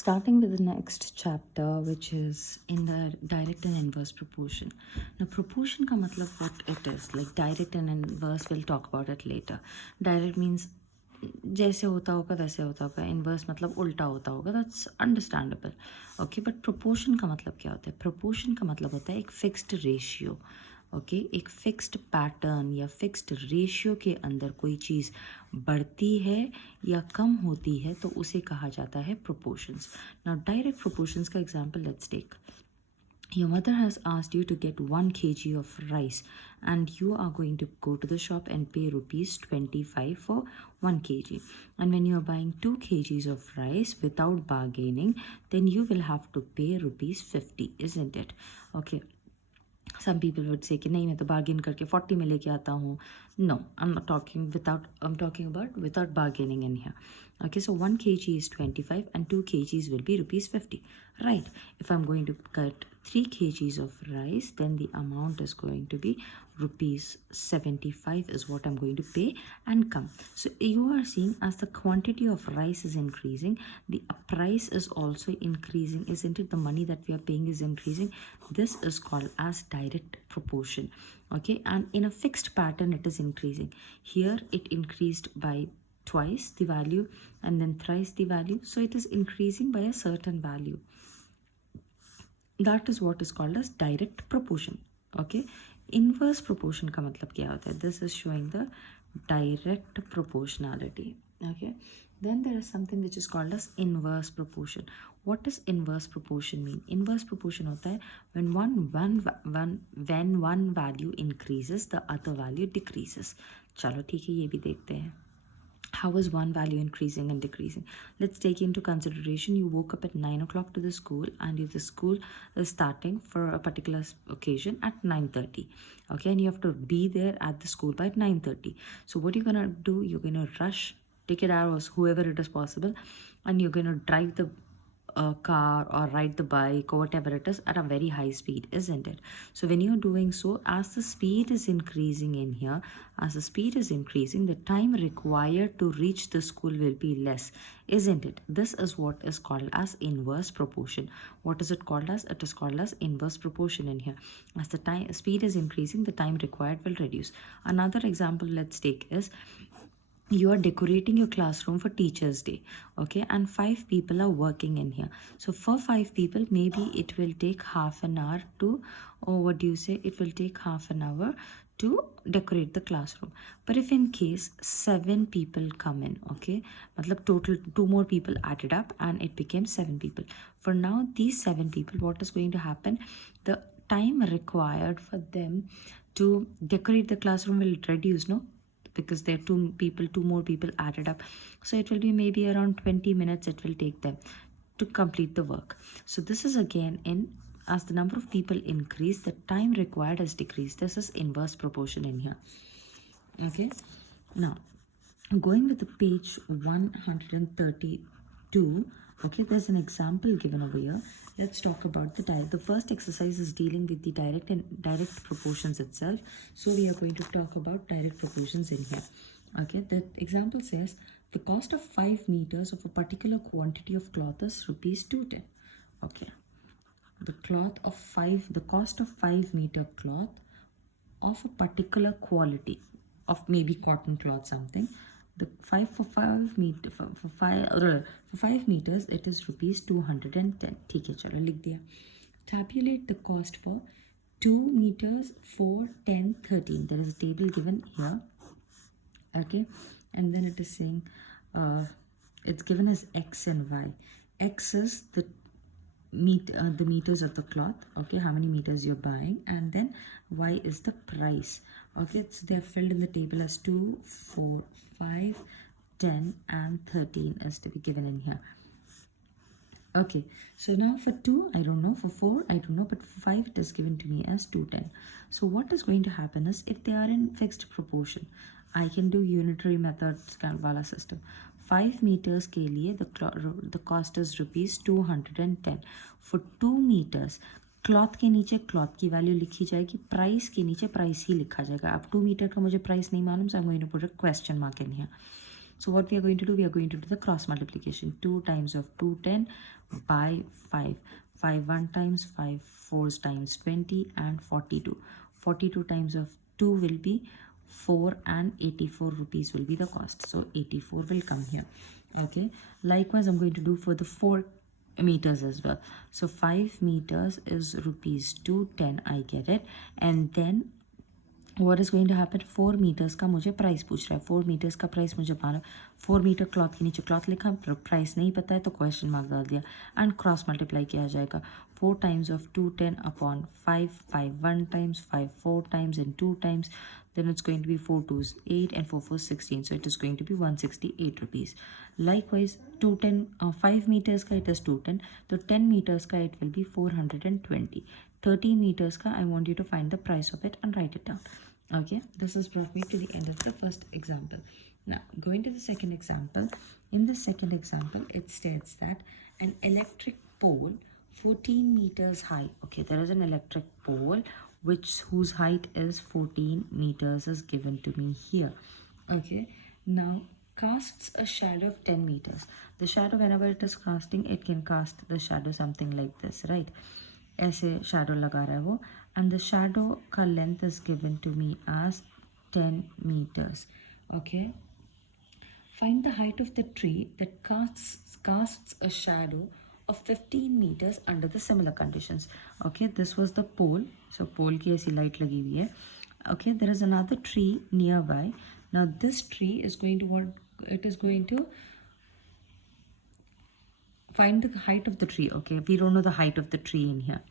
starting with the next chapter, which is in the direct and inverse proportion. Now, proportion ka matlab what it is. Like direct and inverse, we'll talk about it later. Direct means जैसे होता होगा वैसे होता होगा, inverse मतलब उल्टा होता होगा, that's understandable. Okay, but proportion का मतलब क्या होता है? प्रोपोर्शन का मतलब होता है एक फिक्स्ड रेशियो. ओके, एक फिक्स्ड पैटर्न या फिक्स्ड रेशियो के अंदर कोई चीज़ बढ़ती है या कम होती है तो उसे कहा जाता है प्रोपोर्शंस. नाउ डायरेक्ट प्रोपोर्शंस का example let's take. Your mother has asked you to get 1 kg of rice and you are going to go to the shop and pay rupees 25 for 1 kg. And when you are buying 2 kgs of rice without bargaining, then you will have to pay rupees 50, isn't it? Okay. Some people would say कि नहीं मैं तो bargain करके 40 में लेके आता हूँ. No, I'm not talking without, I'm talking about without bargaining in here. Okay, so 1 kg is 25 and 2 kgs will be rupees 50. Right, if I'm going to cut 3 kgs of rice, then the amount is going to be rupees 75 is what I'm going to pay and come. So you are seeing as the quantity of rice is increasing, the price is also increasing, isn't it? The money that we are paying is increasing. This is called as direct proportion. Okay, and in a fixed pattern it is increasing. Here it increased by twice the value and then thrice the value, so it is increasing by a certain value. That is what is called as direct proportion. Okay, inverse proportion का मतलब क्या होता है? This is showing the direct proportionality. Okay, then there is something which is called as inverse proportion. What does inverse proportion mean? Inverse proportion होता है when one value increases, the other value decreases. चलो ठीक है, ये भी देखते हैं. How is one value increasing and decreasing? Let's take into consideration you woke up at 9 o'clock to the school and if the school is starting for a particular occasion at 9:30. Okay, and you have to be there at the school by 9:30. So what you're going to do, you're going to rush, take it out, whoever it is possible, and you're going to drive the car or ride the bike or whatever it is at a very high speed, isn't it? So when you're doing so, as the speed is increasing in here, as the speed is increasing, the time required to reach the school will be less, isn't it? This is what is called as inverse proportion. What is it called as? It is called as inverse proportion in here. As the time speed is increasing, the time required will reduce. Another example let's take is you are decorating your classroom for Teachers Day, okay, and 5 people are working in here. So for 5 people, maybe it will take half an hour to, or what do you say, it will take half an hour to decorate the classroom. But if in case 7 people come in, okay, matlab total 2 more people added up and it became 7 people. For now, these 7 people, what is going to happen? The time required for them to decorate the classroom will reduce, no? Because there are 2 more people added up, so it will be maybe around 20 minutes it will take them to complete the work. So this is again in, as the number of people increase, the time required has decreased. This is inverse proportion in here. Okay, now going with the page 132. Okay, there's an example given over here. Let's talk about the direct. The first exercise is dealing with the direct proportions itself. So we are going to talk about direct proportions in here. Okay, the example says the cost of 5 meters of a particular quantity of cloth is rupees 210. Okay, the cost of 5 meter cloth of a particular quality of maybe cotton cloth something. The 5 meters it is rupees 210. ठीक है, चलो लिख दिया. Tabulate the cost for 2 meters, 4, 10, 13. There is a table given here. Okay, and then it is saying it's given as X and Y. X is the meters of the cloth, okay, how many meters you're buying, and then Y is the price. Okay, so they are filled in the table as 2, 4, 5, 10 and 13 is to be given in here. Okay, so now for 2 I don't know, for 4 I don't know, but for 5 it is given to me as 210. So what is going to happen is, if they are in fixed proportion, I can do unitary methods wala system. 5 meters के लिए the cost is rupees 210. For 2 meters, cloth के नीचे cloth की value लिखी जाएगी, price के नीचे price ही लिखा जाएगा. अब 2 मीटर का मुझे प्राइस नहीं मालूम, so I am going to put a question mark in here. So what we are going to do, we are going to do the cross multiplication. 2 times of 210 by 5. 5 1 times, 5 4 times 20 and 42. 42 times of 2 will be 4 and 84 rupees will be the cost. So 84 will come here. Okay. Likewise, I'm going to do for the 4 meters as well. So 5 meters is rupees 210. I get it. And then what is going to happen, 4 meters का मुझे price पूछ रहा है. 4 meters का price मुझे 4 metre cloth के नीचे cloth लिखा, प्राइस नहीं पता है तो क्वेश्चन मार्क डाल दिया एंड क्रॉस मल्टीप्लाई किया जाएगा. 4 times of 210 upon 5, 5 1 times, 5 4 times and 2 times, then it's going to be 4 2s 8 and 4 4s 16, so it is going to be 168 rupees. Likewise 210 5 meters का it is 210, तो 10 meters का it will be 420. 13 meters ka, I want you to find the price of it and write it down. Okay, this has brought me to the end of the first example. Now, going to the second example. In the second example, it states that an electric pole 14 meters high. Okay, there is an electric pole whose height is 14 meters is given to me here. Okay, now casts a shadow of 10 meters. The shadow, whenever it is casting, it can cast the shadow something like this, right? ऐसे shadow लगा रहा है वो, and the shadow का length is given to me as 10 meters. Okay, find the height of the tree that casts a shadow of 15 meters under the similar conditions. Okay, this was the pole. So pole की ऐसी light लगी हुई है. Okay, there is another tree nearby. Now this tree is going to find the height of the tree. Okay, we don't know the height of the tree in here.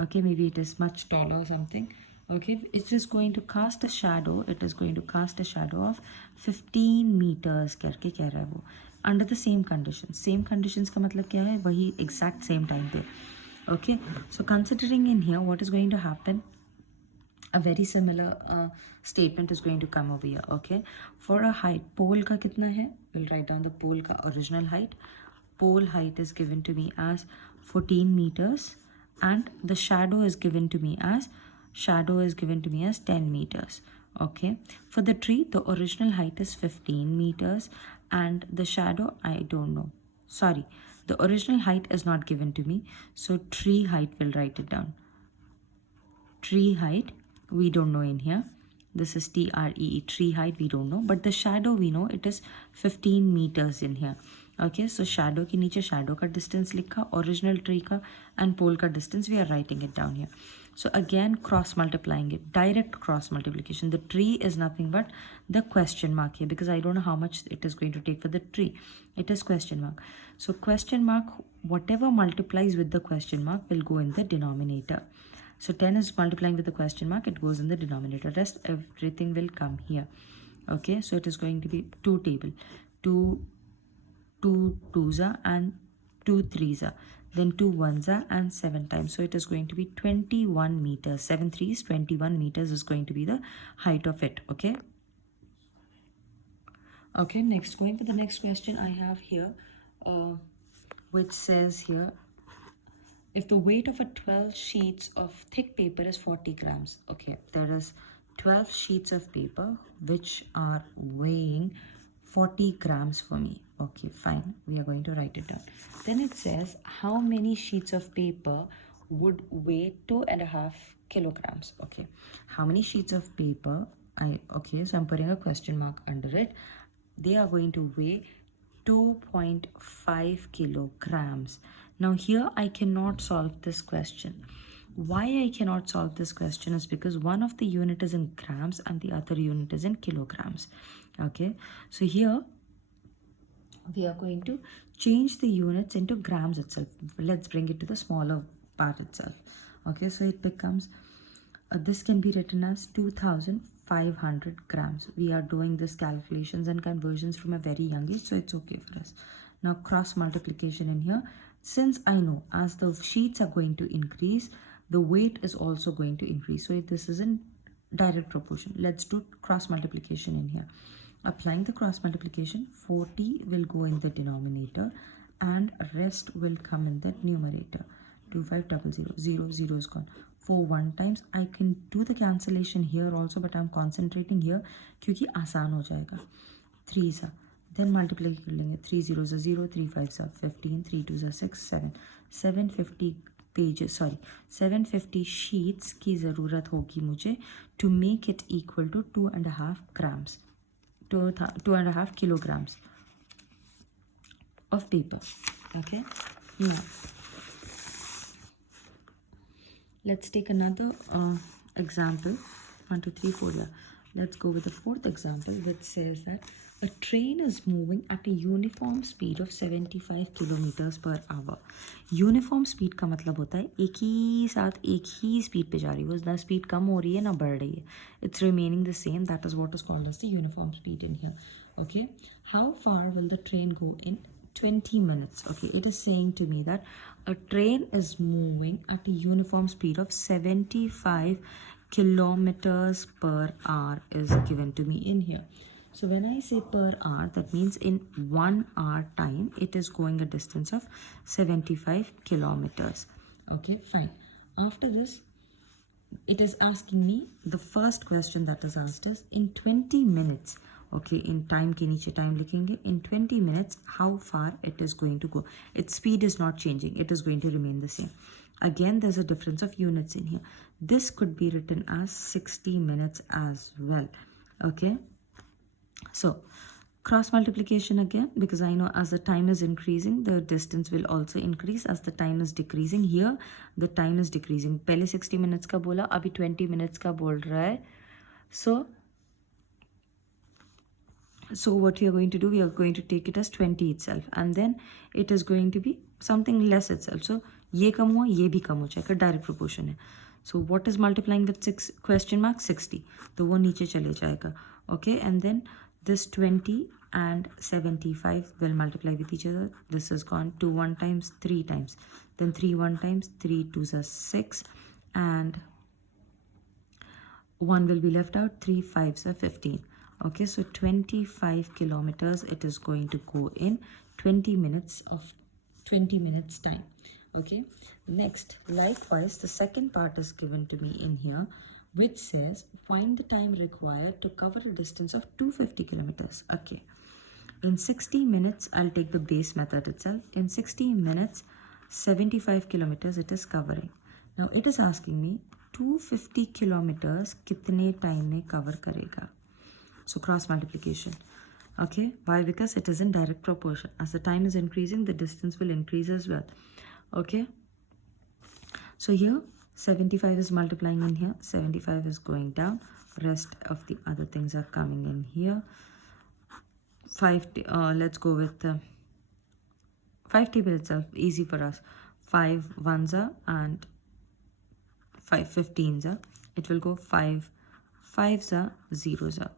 Okay, maybe it is much taller or something. Okay, it is going to cast a shadow. It is going to cast a shadow of 15 meters करके कह रहा है वो, under the same conditions. Same conditions का मतलब क्या है, वही exact same time पे. Okay, so considering in here what is going to happen, a very similar statement is going to come over here. Okay, for a height, pole का कितना है, we'll write down the pole का original height. Pole height is given to me as 14 meters and the shadow is given to me as 10 meters. Okay, for the tree the original height is 15 meters and the shadow, I don't know, sorry, the original height is not given to me, so tree height, will write it down. Tree height we don't know in here. This is TREE, tree height we don't know, but the shadow we know, it is 15 meters in here. Okay, so shadow के नीचे shadow का distance लिखा, original tree का and pole का distance, we are writing it down here. So again cross multiplying it, direct cross multiplication. The tree is nothing but the question mark here, because I don't know how much it is going to take for the tree. It is question mark. So question mark, whatever multiplies with the question mark will go in the denominator. So 10 is multiplying with the question mark, it goes in the denominator. Rest everything will come here. Okay, so it is going to be 2 table. 2 twos and 2 threes, then 2 ones and 7 times. So it is going to be 21 meters. 7 threes, 21 meters is going to be the height of it. Okay. Okay, next, going to the next question I have here, which says here, if the weight of a 12 sheets of thick paper is 40 grams. Okay, there is 12 sheets of paper which are weighing 40 grams for me. Okay, fine, we are going to write it down. Then it says how many sheets of paper would weigh 2.5 kilograms. Okay, how many sheets of paper, okay, so I'm putting a question mark under it. They are going to weigh 2.5 kilograms. Now here I cannot solve this question. Why I cannot solve this question is because one of the unit is in grams and the other unit is in kilograms. Okay, so here we are going to change the units into grams itself. Let's bring it to the smaller part itself. Okay, so it becomes, this can be written as 2500 grams. We are doing this calculations and conversions from a very young age, so it's okay for us. Now cross multiplication in here. Since I know as the sheets are going to increase, the weight is also going to increase. So this is in direct proportion. Let's do cross multiplication in here. Applying the cross multiplication, 40 will go in the denominator and rest will come in the numerator. 2500, 0 is gone. 4 1 times. I can do the cancellation here also, but I'm concentrating here क्योंकि आसान हो जाएगा. 3s, then multiply कर लेंगे 3 zeros are 0, 3 5s are 15, 3 2s are 6, 7, 750 pages, sorry 750 sheets की ज़रूरत होगी मुझे to make it equal to 2.5 grams, 2.5 kilograms of paper. Okay, now let's take another example. 1 2 3 4, yeah. Let's go with the fourth example, which says that a train is moving at a uniform speed of 75 kilometers per hour. Uniform speed का मतलब होता है एक ही साथ एक ही speed पे जा रही है, ना speed कम हो रही है ना बढ़ रही है. It's remaining the same. That is what is called as the uniform speed in here. Okay, how far will the train go in 20 minutes? Okay, it is saying to me that a train is moving at a uniform speed of 75 kilometers per hour is given to me in here. So when I say per hour, that means in 1 hour time it is going a distance of 75 kilometers. Okay, fine. After this, it is asking me, the first question that is asked is in 20 minutes. Okay, in time के नीचे time लिखेंगे. In 20 minutes, how far it is going to go. Its speed is not changing. It is going to remain the same. Again, there's a difference of units in here. This could be written as 60 minutes as well. Okay, so cross multiplication again, because I know as the time is increasing, the distance will also increase. As the time is decreasing, here the time is decreasing. पहले 60 minutes का बोला, अभी 20 minutes का बोल रहा है. So what we are going to do, we are going to take it as 20 itself, and then it is going to be something less itself. So ये कम हुआ, ये भी कम हो जाएगा, direct proportion है. So what is multiplying with 6 question mark? 60. तो वो नीचे चले जाएगा. Okay, and then this 20 and 75 will multiply with each other. This is gone. 2 1 times, 3 times, then 3 1 times, 3 2s are 6, and 1 will be left out. 3 5s are 15. Okay, so 25 kilometers it is going to go in 20 minutes time. Okay, next, likewise, the second part is given to me in here, which says find the time required to cover a distance of 250 kilometers. Okay, in 60 minutes, I'll take the base method itself. In 60 minutes, 75 kilometers it is covering. Now it is asking me 250 kilometers कितने time में cover करेगा. So cross multiplication. Okay, why? Because it is in direct proportion. As the time is increasing, the distance will increase as well. Okay, so here 75 is multiplying in here, 75 is going down, rest of the other things are coming in here. 5 let's go with 5 table itself, easy for us. 5 ones are and 5 15s are. It will go 5 5s are, 0s are.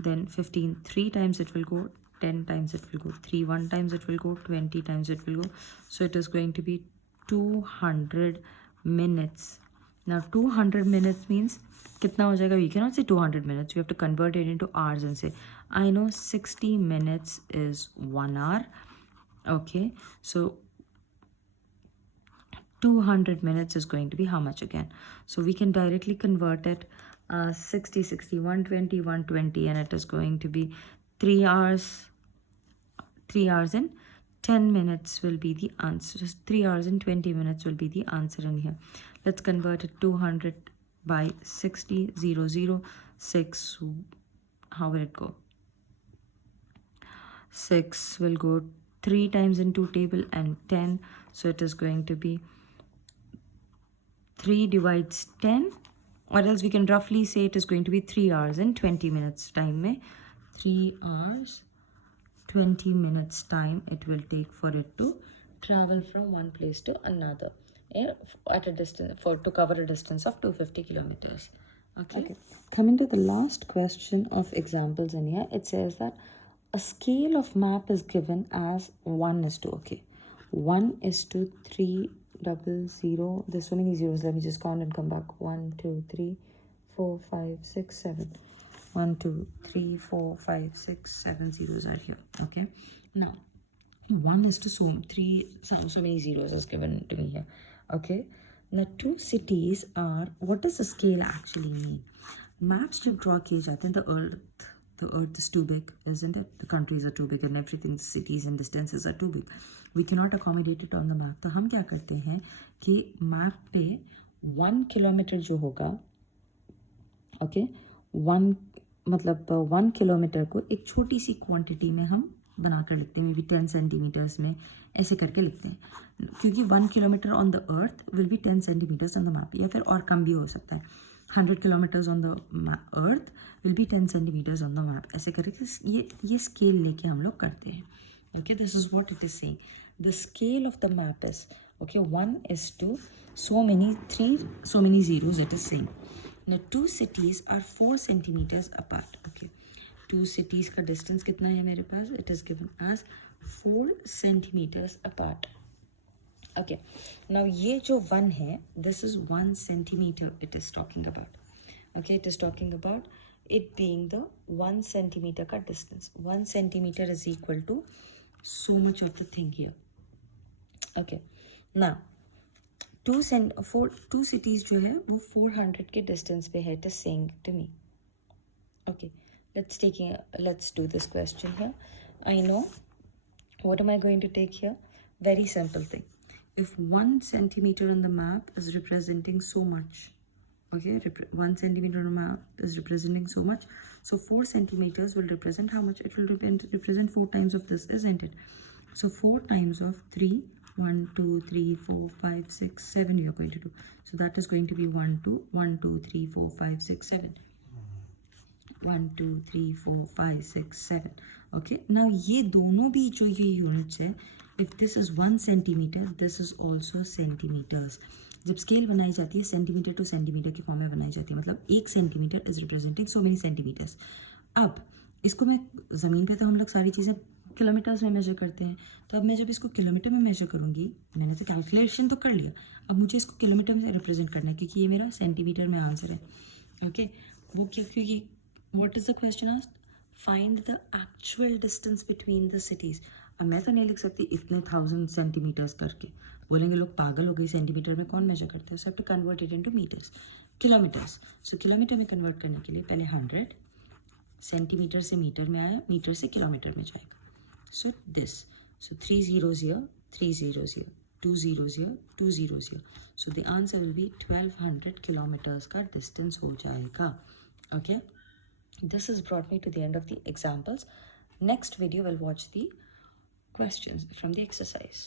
Then 15 3 times it will go, 10 times it will go, 3 1 times it will go, 20 times it will go. So it is going to be 200 minutes. Now 200 minutes means kitna ho jayega? We cannot say 200 minutes. We have to convert it into hours and say, I know 60 minutes is 1 hour. Okay, so 200 minutes is going to be how much again? So we can directly convert it 60 60 120 120, and it is going to be 3 hours. 3 hours and 10 minutes will be the answer. Just 3 hours and 20 minutes will be the answer in here. Let's convert it. 200 by 60, 0 0 6. How will it go? 6 will go 3 times in 2 table and 10. So it is going to be 3 divides 10, or else we can roughly say it is going to be 3 hours and 20 minutes time mein. 3 hours 20 minutes time it will take for it to travel from one place to another, at a distance to cover a distance of 250 kilometers. Okay. Coming to the last question of examples in here, it says that a scale of map is given as 1:, okay, 1:300. There's so many zeros. Let me just count and come back. 1 2 3 4 5 6 7. 1 2 3 4 5 6 7 zeros are here. Okay, now 1:3, so many zeros is given to me here. Okay, now 2 cities are, what does the scale actually mean? Maps जब draw किए जाते हैं, the earth The earth is too big, isn't it? The countries are too big and everything, the cities and distances are too big. We cannot accommodate it on the map. तो हम क्या करते हैं कि map पे 1 kilometre जो होगा, okay, 1 kilometre को एक छोटी सी क्वांटिटी में हम बना कर लिखते हैं, मे बी 10 सेंटीमीटर्स में ऐसे करके लिखते हैं, क्योंकि 1 kilometre on the earth will be 10 centimetres on the map, या फिर और कम भी हो सकता है. 100 kilometres on the earth will be 10 centimetres on the map. ऐसे करके ये स्केल लेके हम लोग करते हैं. Okay, this is what it is saying. The scale of the map is, okay, 1:3, so many zeros it is saying. Now, 2 cities are 4 centimeters apart. Okay, 2 cities का distance कितना है मेरे पास? It is given as 4 centimeters apart. Okay, now ये जो 1 है, this is 1 centimeter it is talking about. Okay, it is talking about it being the 1 centimeter का distance. 1 centimeter is equal to so much of the thing here. Okay, now 2 cities जो है वो 400 के distance पे है. It is saying to me. Okay, let's do this question here. I know. What am I going to take here? Very simple thing. If 1 centimeter on the map is representing so much, okay, 1 centimeter on the map is representing so much, so 4 centimeters will represent how much? It will represent 4 times of this, isn't it? So 4 times of 3, 1 2 3 4 5 6 7 we are going to do. So that is going to be 1 2 3 4 5 6 7. 1 2 3 4 5 6 7. Okay, now ये दोनों भी जो ये units है, if this is 1 centimeter, this is also centimeters. जब scale बनाई जाती है सेंटीमीटर टू सेंटीमीटर की फॉर्म में बनाई जाती है, मतलब 1 centimetre is representing so many centimetres. अब इसको मैं ज़मीन पे तो हम लोग सारी चीज़ें किलोमीटर्स में मेजर करते हैं, तो अब मैं जब इसको किलोमीटर में मेजर करूँगी, मैंने तो कैलकुलेशन तो कर लिया, अब मुझे इसको किलोमीटर में रिप्रेजेंट करना है क्योंकि ये मेरा सेंटीमीटर में आंसर है. ओके, वो क्योंकि what is the question asked? Find the actual distance between the cities. अब मैं तो नहीं लिख सकती इतने 1000 सेंटीमीटर्स करके, बोलेंगे लोग पागल हो गए, सेंटीमीटर में कौन मेजर करता है. So have to convert it into metres, kilometres. So kilometre में कन्वर्ट करने के लिए पहले 100 सेंटीमीटर से मीटर में आया, मीटर से किलोमीटर में जाएगा. So this, so 3 zeros here, 3 zeros here, 2 zeros here, 2 zeros here. So the answer will be 1200 kilometers का distance हो जाएगा. Okay, this has brought me to the end of the examples. Next video we'll watch the questions from the exercise.